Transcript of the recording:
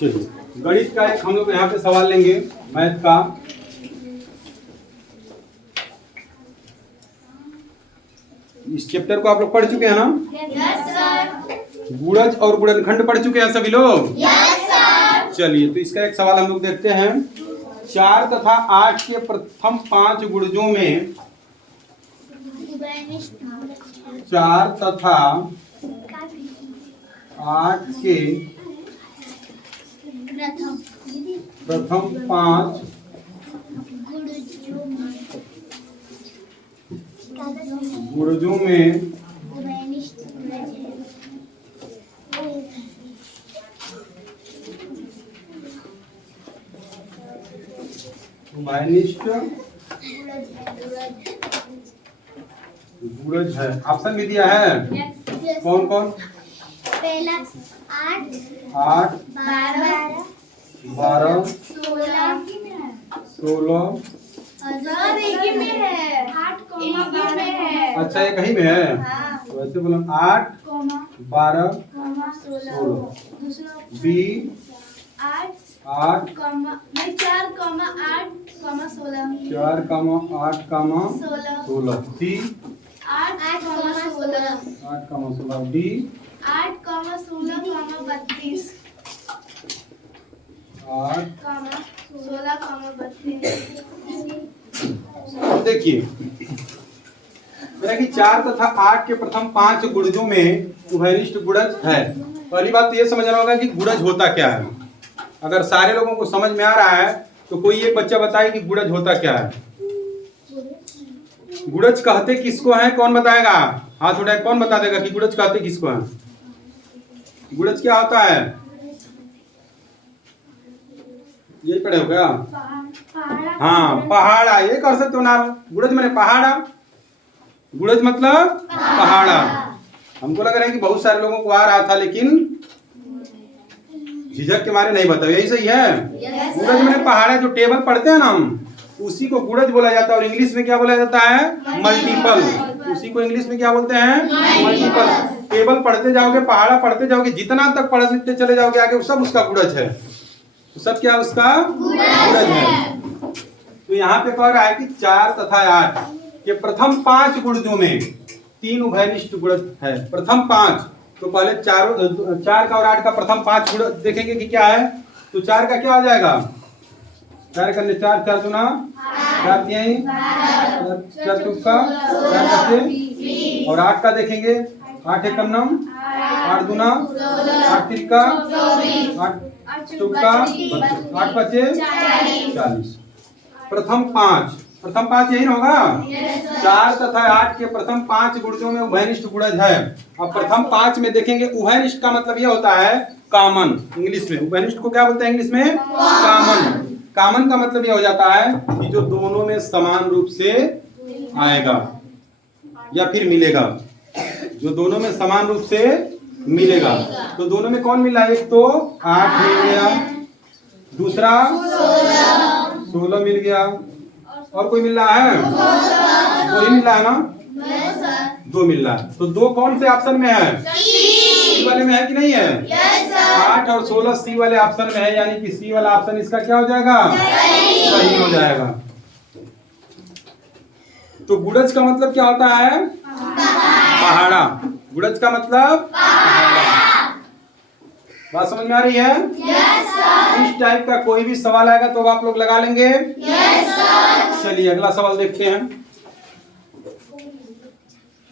चलिए गणित का एक हम लोग यहाँ पे सवाल लेंगे, मैथ का। इस चैप्टर को आप लोग पढ़ चुके हैं ना? Yes sir. गुणज और गुणनखंड पढ़ चुके हैं सभी लोग? Yes sir. चलिए तो इसका एक सवाल हम लोग देखते हैं। 4 तथा 8 के प्रथम 5 गुणजों में 4 तथा 8 के प्रथम 5 गुणजों में उभयनिष्ठ गुणज है। ऑप्शन भी दिया है। कौन कौन? पहला 8 12 16 सर एक ही में है। 8 12 है। अच्छा ये कहीं में है? तो वैसे बोलो 8 12 16 बी 8 8 4 8 16 4 8 16 सी 8 16 8 16 डी 8 16 32 8। 16 32। देखिए मेरा कि 4 तथा 8 के प्रथम 5 गुणजों में उभयनिष्ठ गुणज है। पहली बात तो ये समझना होगा कि गुणज होता क्या है। अगर सारे लोगों को समझ में आ रहा है तो कोई एक बच्चा बताए कि गुणज होता क्या है। गुणज कहते किसको है? कौन बताएगा? हाथ उठाए, कौन बता देगा कि गुणज कहते किसको है? गुणज क्या होता है? ये पढ़े हो क्या? हाँ पहाड़ा, ये कर सकते हो ना। गुणज मैंने पहाड़ा, गुणज मतलब पहाड़ा। हमको लग रहा है कि बहुत सारे लोगों को आ रहा था लेकिन झिझक के मारे नहीं बताओ। यही सही है? गुणज मैंने पहाड़ा, जो टेबल पढ़ते हैं ना हम, उसी को गुणज बोला जाता है। और इंग्लिश में क्या बोला जाता है? मल्टीपल। उसी को इंग्लिश में क्या बोलते हैं? मल्टीपल। टेबल पढ़ते जाओगे, पहाड़ा पढ़ते जाओगे, जितना तक पढ़ते चले जाओगे आगे, सब उसका गुणज है। तो सब क्या उसका गुणज है। तो यहाँ पे कह रहा है कि 4 तथा 8 के प्रथम 5 गुणजों में 3 उभयनिष्ठ गुणज है। प्रथम 5 तो पहले 4 का और 8 का प्रथम 5 गुण देखेंगे कि क्या है। तो 4 का क्या हो जाएगा? 4 करने 4 4 दूना 4 3 4 चौका 4 बचे। और 8 का देखेंगे 8 एक 9 8 दूना 8 तिरका 8 चौका 8 बचे 40। प्रथम 5 यही ना होगा? 4 तथा 8 के प्रथम 5 गुणजों में उभयनिष्ठ गुणज है। अब प्रथम 5 में देखेंगे, उभयनिष्ठ का मतलब यह होता है कॉमन। इंग्लिश में उभयनिष्ठ को क्या बोलते हैं? इंग्लिश में कॉमन। कॉमन का मतलब यह हो जाता है कि जो दोनों में समान रूप से आएगा या फिर मिलेगा। जो दोनों में समान रूप से मिलेगा। तो दोनों में कौन मिला? एक तो 8 मिल गया, दूसरा 16 मिल गया, और कोई मिल रहा है? कोई मिल रहा है ना? 2 मिल रहा है। तो 2 कौन से ऑप्शन में है? सी वाले में है कि नहीं है? 8 और 16 सी वाले ऑप्शन में है, यानी कि सी वाला ऑप्शन इसका क्या हो जाएगा? सही हो जाएगा। तो गुणज का मतलब क्या होता है? पहाड़ा। गुणज का मतलब बात समझ में आ रही है? इस टाइप का कोई भी सवाल आएगा तो आप लोग लगा लेंगे। चलिए अगला सवाल देखते हैं।